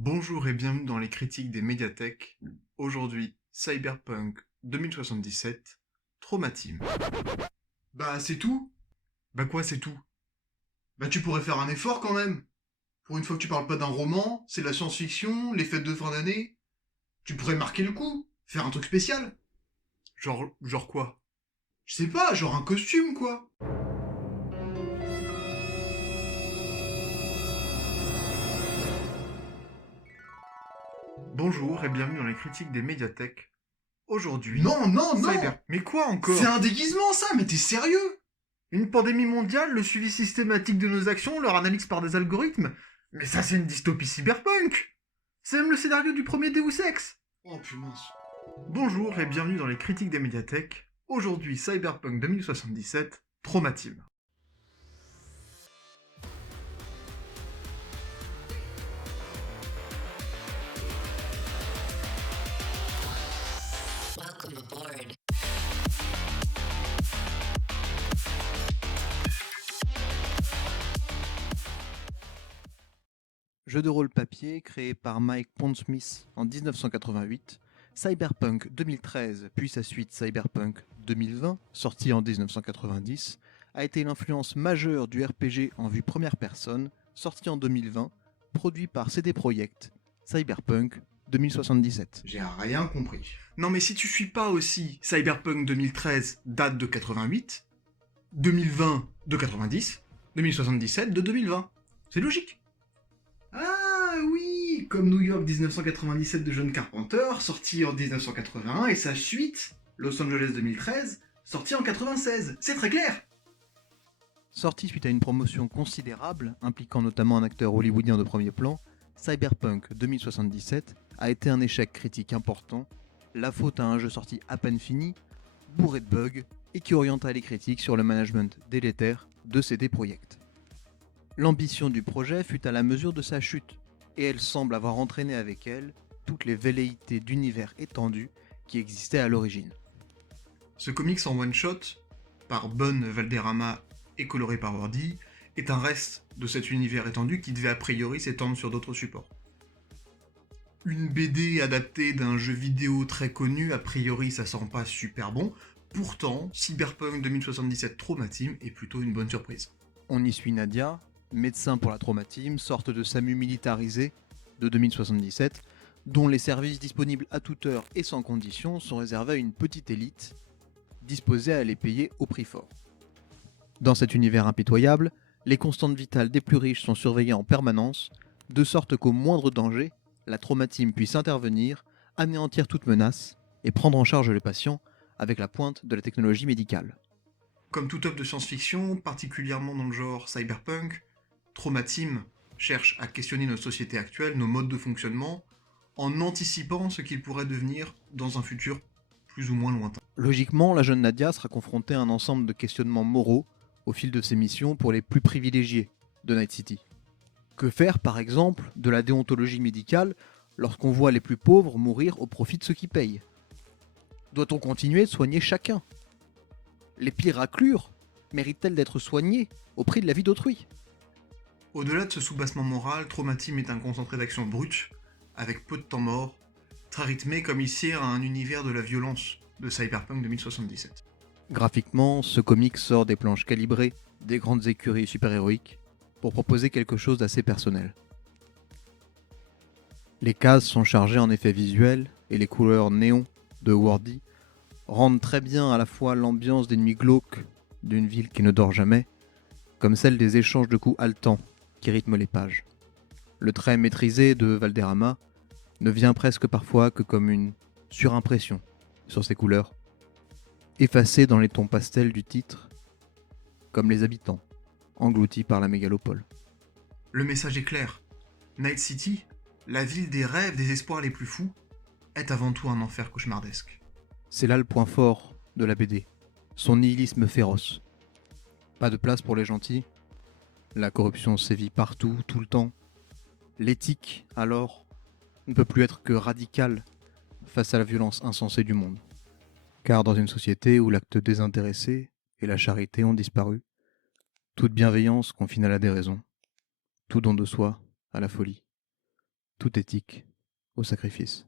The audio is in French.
Bonjour et bienvenue dans les critiques des médiathèques. Aujourd'hui, Cyberpunk 2077, Traumatim. Bah c'est tout. Bah quoi, c'est tout? Bah tu pourrais faire un effort quand même. Pour une fois que tu parles pas d'un roman, c'est de la science-fiction, les fêtes de fin d'année. Tu pourrais marquer le coup, faire un truc spécial. Genre quoi? Je sais pas, genre un costume quoi. Bonjour et bienvenue dans les critiques des médiathèques. Aujourd'hui, Non, non, non. Mais quoi C'est encore? un déguisement ça, mais t'es sérieux? Une pandémie mondiale, le suivi systématique de nos actions, leur analyse par des algorithmes? Mais ça c'est une dystopie cyberpunk! C'est même le scénario du premier Deus Ex! Oh putain. Bonjour et bienvenue dans les critiques des médiathèques. Aujourd'hui, Cyberpunk 2077, Traumatim. Welcome aboard. Jeu de rôle papier créé par Mike Pondsmith en 1988, Cyberpunk 2013 puis sa suite Cyberpunk 2020, sorti en 1990, a été l'influence majeure du RPG en vue première personne, sorti en 2020, produit par CD Projekt, Cyberpunk 2077. J'ai rien compris. Non mais si tu suis pas aussi Cyberpunk 2013 date de 88, 2020 de 90, 2077 de 2020. C'est logique. Ah oui, comme New York 1997 de John Carpenter, sorti en 1981, et sa suite, Los Angeles 2013, sorti en 96. C'est très clair. Sorti suite à une promotion considérable, impliquant notamment un acteur hollywoodien de premier plan, Cyberpunk 2077 a été un échec critique important, la faute à un jeu sorti à peine fini, bourré de bugs, et qui orienta les critiques sur le management délétère de CD Projekt. L'ambition du projet fut à la mesure de sa chute, et elle semble avoir entraîné avec elle toutes les velléités d'univers étendu qui existaient à l'origine. Ce comics en one-shot, par Bon Valderrama et coloré par Wardy, est un reste de cet univers étendu qui devait a priori s'étendre sur d'autres supports. Une BD adaptée d'un jeu vidéo très connu, a priori ça sent pas super bon, pourtant Cyberpunk 2077 Traumatim est plutôt une bonne surprise. On y suit Nadia, médecin pour la Traumatim, sorte de SAMU militarisé de 2077, dont les services disponibles à toute heure et sans condition sont réservés à une petite élite, disposée à les payer au prix fort. Dans cet univers impitoyable, les constantes vitales des plus riches sont surveillées en permanence, de sorte qu'au moindre danger, la Traumatim puisse intervenir, anéantir toute menace et prendre en charge le patient avec la pointe de la technologie médicale. Comme toute œuvre de science-fiction, particulièrement dans le genre cyberpunk, Traumatim cherche à questionner notre société actuelle, nos modes de fonctionnement, en anticipant ce qu'il pourrait devenir dans un futur plus ou moins lointain. Logiquement, la jeune Nadia sera confrontée à un ensemble de questionnements moraux au fil de ses missions pour les plus privilégiés de Night City. Que faire, par exemple, de la déontologie médicale lorsqu'on voit les plus pauvres mourir au profit de ceux qui payent? Doit-on continuer de soigner chacun? Les pires raclures méritent-elles d'être soignées au prix de la vie d'autrui? Au-delà de ce soubassement moral, Traumatim est un concentré d'action brute, avec peu de temps mort, très rythmé comme il sert à un univers de la violence de Cyberpunk 2077. Graphiquement, ce comic sort des planches calibrées des grandes écuries super-héroïques pour proposer quelque chose d'assez personnel. Les cases sont chargées en effets visuels et les couleurs néon de Wardy rendent très bien à la fois l'ambiance des nuits glauques d'une ville qui ne dort jamais, comme celle des échanges de coups haletants qui rythment les pages. Le trait maîtrisé de Valderrama ne vient presque parfois que comme une surimpression sur ces couleurs, effacées dans les tons pastels du titre, comme les habitants, engloutis par la mégalopole. Le message est clair. Night City, la ville des rêves, des espoirs les plus fous, est avant tout un enfer cauchemardesque. C'est là le point fort de la BD, son nihilisme féroce. Pas de place pour les gentils, la corruption sévit partout, tout le temps. L'éthique, alors, ne peut plus être que radicale face à la violence insensée du monde. Car dans une société où l'acte désintéressé et la charité ont disparu, toute bienveillance confine à la déraison, tout don de soi à la folie. toute éthique au sacrifice.